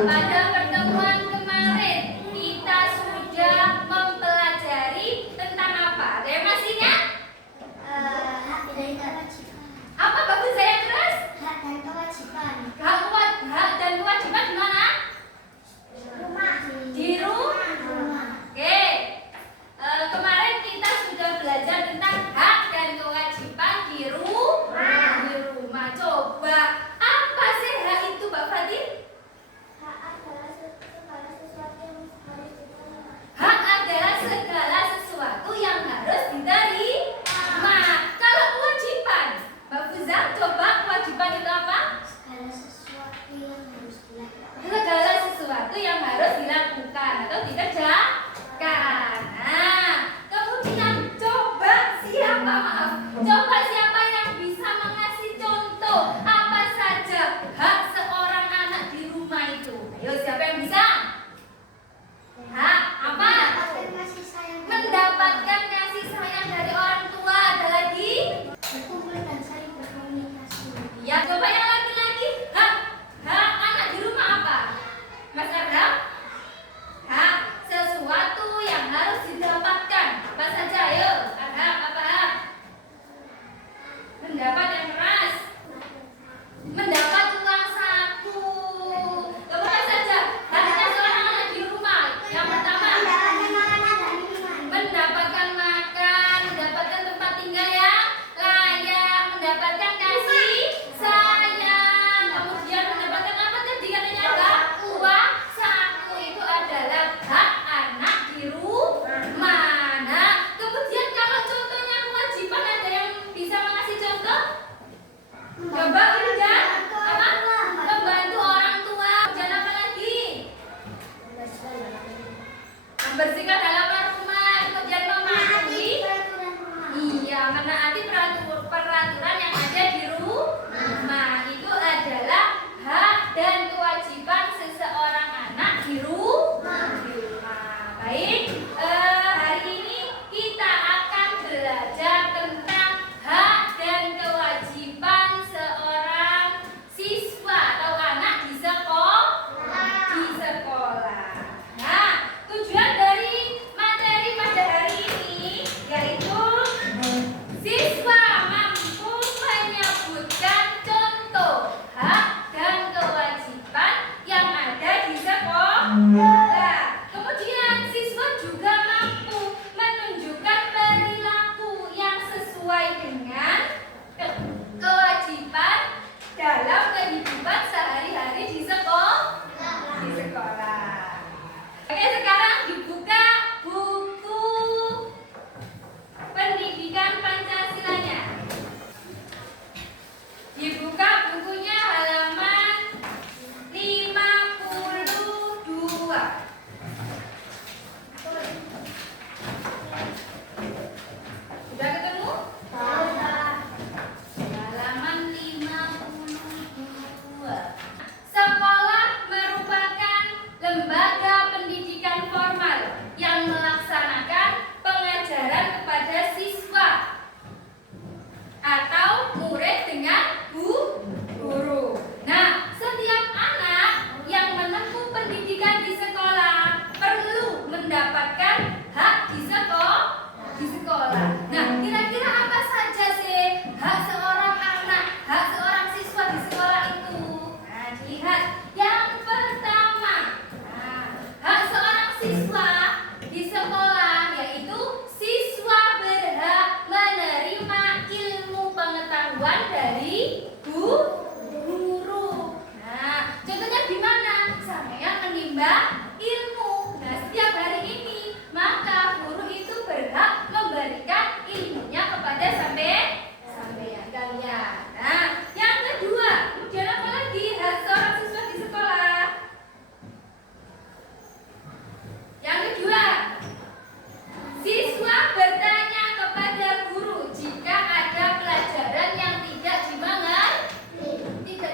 Pada pertemuan kemarin kita sudah mempelajari tentang apa? Ada yang masih ingat? Hak dan kewajiban. Apa bagus saya terus? Hak dan kewajiban. Hak dan kewajiban di mana? Rumah. Di rumah. Oke. Kemarin kita sudah belajar tentang hak dan kewajiban di rumah. Di rumah. Coba apa sih hak itu, Mbak Fatin? Hak adalah segala sesuatu yang harus diterima. Hak adalah segala sesuatu yang harus diterima. Kalau kewajiban, Mbak Fuzam, coba kewajiban itu apa? Segala sesuatu yang harus dilakukan. Segala sesuatu yang harus dilakukan atau dikerjakan. Nah, kemudian coba siapa yang bisa mengasih contoh apa saja hak seorang anak di rumah itu? Ayo, siapa yang bisa? Hak apa? Mendapatkan kasih sayang. Mendapatkan kasih sayang dari orang tua. Ada lagi? Berkumpul dan saling berkomunikasi. Ya, coba yang laki-laki. Hak anak di rumah apa? Mas Abraham? Hak sesuatu yang harus didapatkan. Apa saja? Ayo, Abraham, apa hak? Mendapat yang keras. Mendapat uang saku. Coba apa saja? Haknya seorang anak di rumah. Yang pertama, Mendapatkan makanan dan minuman. mendapatkan makan, mendapatkan tempat tinggal yang layak, mendapatkan kasih sayang, kemudian mendapatkan apa tadi katanya ada uang saku. Itu adalah hak anak di rumah. Nah, kemudian kalau contohnya kewajiban, ada yang bisa mengasih contoh? Coba udah apa? Membantu orang tua. Kemudian apa lagi? Membersihkan halaman rumah, kemudian mematuhi. Peraturan rumah. Iya, menaati peraturan yang ada di rumah. Itu adalah hak dan kewajiban seseorang anak di rumah. Baik, hari ini kita akan belajar tentang hak dan kewajiban seorang siswa atau anak di sekolah. Nah, tujuan dari materi pada hari ini yaitu siswa mampu menyebutkan contoh hak dan kewajiban yang ada di sekolah. Kemudian siswa juga mampu menunjukkan perilaku yang sesuai dengan kewajiban dalam kehidupan sehari-hari di sekolah. Oke, sekarang dibuka buku pendidikan Pancasilanya. Dibuka bukunya halaman 52. Sudah ketemu? Halaman 52. Sekolah merupakan lembaga pendidikan formal yang melaksanakan pengajaran kepada siswa atau murid dengan guru. Nah, setiap anak yang menempuh pendidikan di sekolah perlu mendapatkan hak di sekolah. Nah, kira-kira apa saja sih hak seorang anak, hak seorang siswa di sekolah itu? Nah, dilihat. Yang pertama, hak seorang siswa di sekolah yaitu siswa berhak menerima ilmu pengetahuan dari guru. Nah, contohnya gimana? Sampeyan menimba ilmu. Nah, setiap hari ini maka guru itu berhak memberikan ilmunya kepada sampeyan kalian. Nah, yang kedua, kemudian apa lagi hak seorang siswa di sekolah? Yang kedua, siswa bertanya kepada guru jika ada pelajaran yang tidak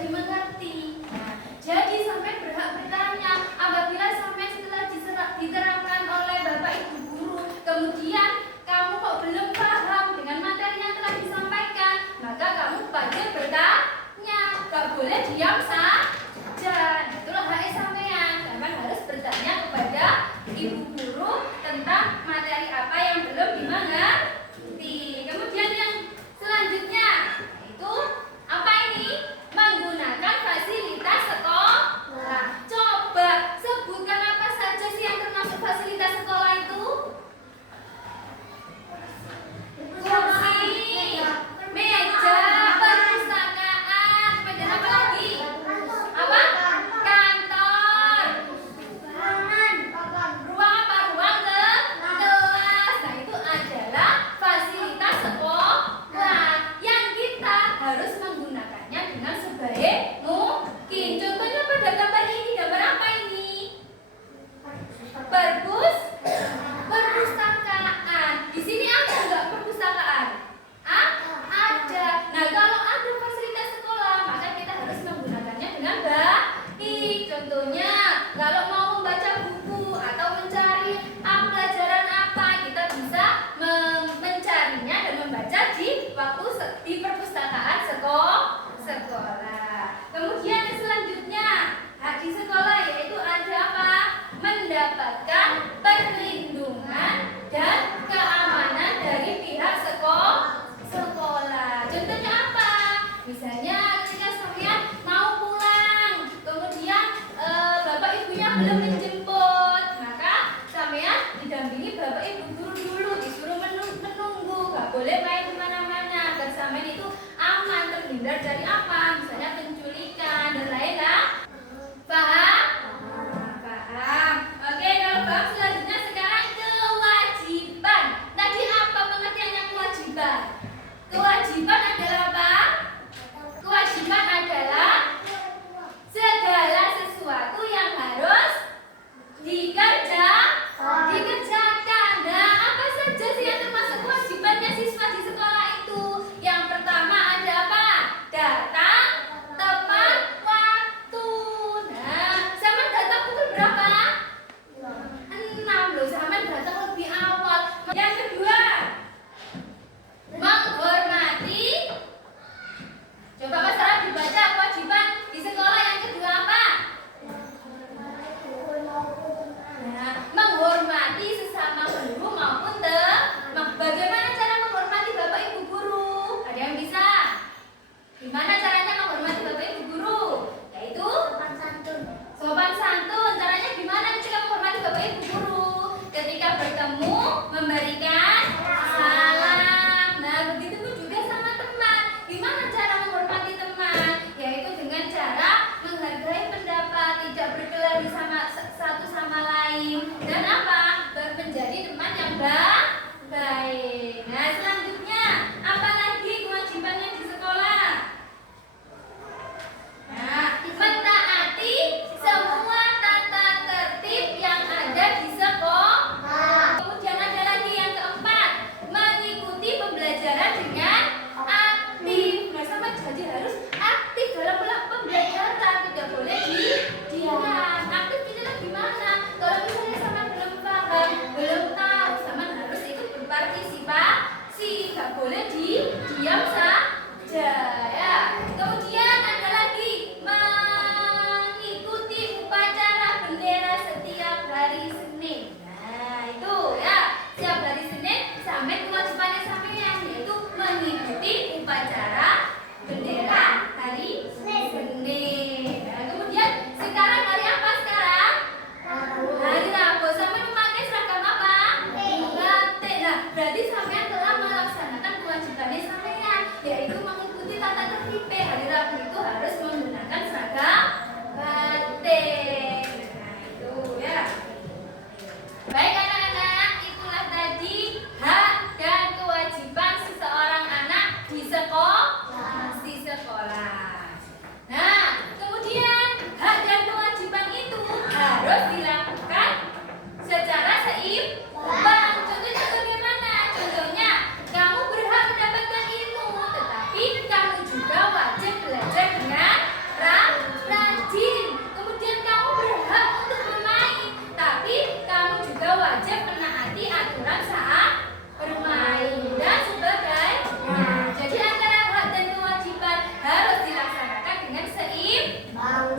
dimengerti. Nah, jadi sampai berhak bertanya apabila sampai setelah diterangkan oleh Bapak Ibu guru, kemudian kamu kok belum paham dengan materi yang telah disampaikan, maka kamu wajib bertanya, gak boleh diam saja. Itulah hak sampean. sebaik mungkin. Contohnya pada gambar ini, gambar apa ini? Perpustakaan. Di sini ada nggak perpustakaan? Ada. Nah, kalau ada fasilitas sekolah, maka kita harus menggunakannya dengan baik. Contohnya, kalau mau membaca buku atau mencari pelajaran apa, kita bisa mencarinya dan membaca di perpustakaan sekolah. Kemudian yang selanjutnya, di sekolah yaitu ada apa? Mendapatkan perlindungan dan keamanan dari pihak sekolah. Contohnya apa? Misalnya ketika sampean mau pulang, kemudian bapak ibunya belum menjemput, maka sampean didampingi bapak ibu guru dulu, disuruh menunggu, gak boleh main kemana-mana, agar sampean itu aman, terhindar dari apa? Misalnya penculikan dan lain-lain. Paham? Paham. Oke, kalau bab selanjutnya sekarang kewajiban. Tadi apa pengertiannya kewajiban? Kewajiban adalah apa? Kewajiban adalah segala sesuatu yang harus dikerjakan. Nah, apa saja sih yang termasuk kewajibannya siswa di sekolah itu? Yang pertama ada apa? Datang tepat waktu. Nah, zaman datang pukul berapa? 6 loh, zaman datang lebih awal. Yang kedua, menghormati. Coba Mas Sarah dibaca kewajiban di sekolah yang kedua apa? Nah, menghormati sesama guru maupun teman. Bagaimana cara menghormati bapak ibu guru? Ada yang bisa? Gimana caranya menghormati bapak ibu guru? Yaitu sopan santun. Caranya gimana ketika menghormati bapak ibu guru? Ketika bertemu memberikan salam. Nah, begitu pun juga sama teman. Gimana cara menghormati teman? Yaitu dengan cara menghargai pendapat, tidak berkelahi sama satu sama lain, dan apa? Menjadi teman yang baik. Nah, selanjutnya apa lagi kewajibannya di sekolah? Nah, mentaati semua tata tertib yang ada di sekolah. Kemudian ada lagi yang keempat, mengikuti pembelajaran dengan aktif. Nah, sama jadi harus aktif dalam pembelajaran, tidak boleh diam. Aktif itu gimana? Kalau misalnya sama belum paham, belum tahu, sama harus ikut berpartisipasi, nggak boleh diam saja ya. Kemudian ada lagi mengikuti upacara bendera setiap hari Senin. Nah, itu ya, setiap hari Senin sampai kewajibannya sampean yaitu mengikuti upacara bendera hari Senin. Nah, kemudian sekarang hari apa sekarang? Hari Rabu. Sampai memakai seragam apa? Batik. Nah, berarti sampean telah melaksanakan kewajibannya sampean, yaitu mengikuti tata tertib. Hari Rabu itu harus menggunakan seragam batik. Nah, itu ya. Baik anak-anak, itulah tadi hak dan kewajiban seseorang anak di sekolah. Nah, kemudian hak dan kewajiban itu harus dilakukan secara seimbang. Contohnya bagaimana? Contohnya, kamu berhak mendapatkan ilmu, tetapi kamu juga wajib belajar dengan rajin. Kemudian kamu berhak untuk bermain, tapi kamu juga wajib menaati aturan saat bermain dan sebagainya. Jadi antara hak dan kewajiban harus dilaksanakan dengan seimbang.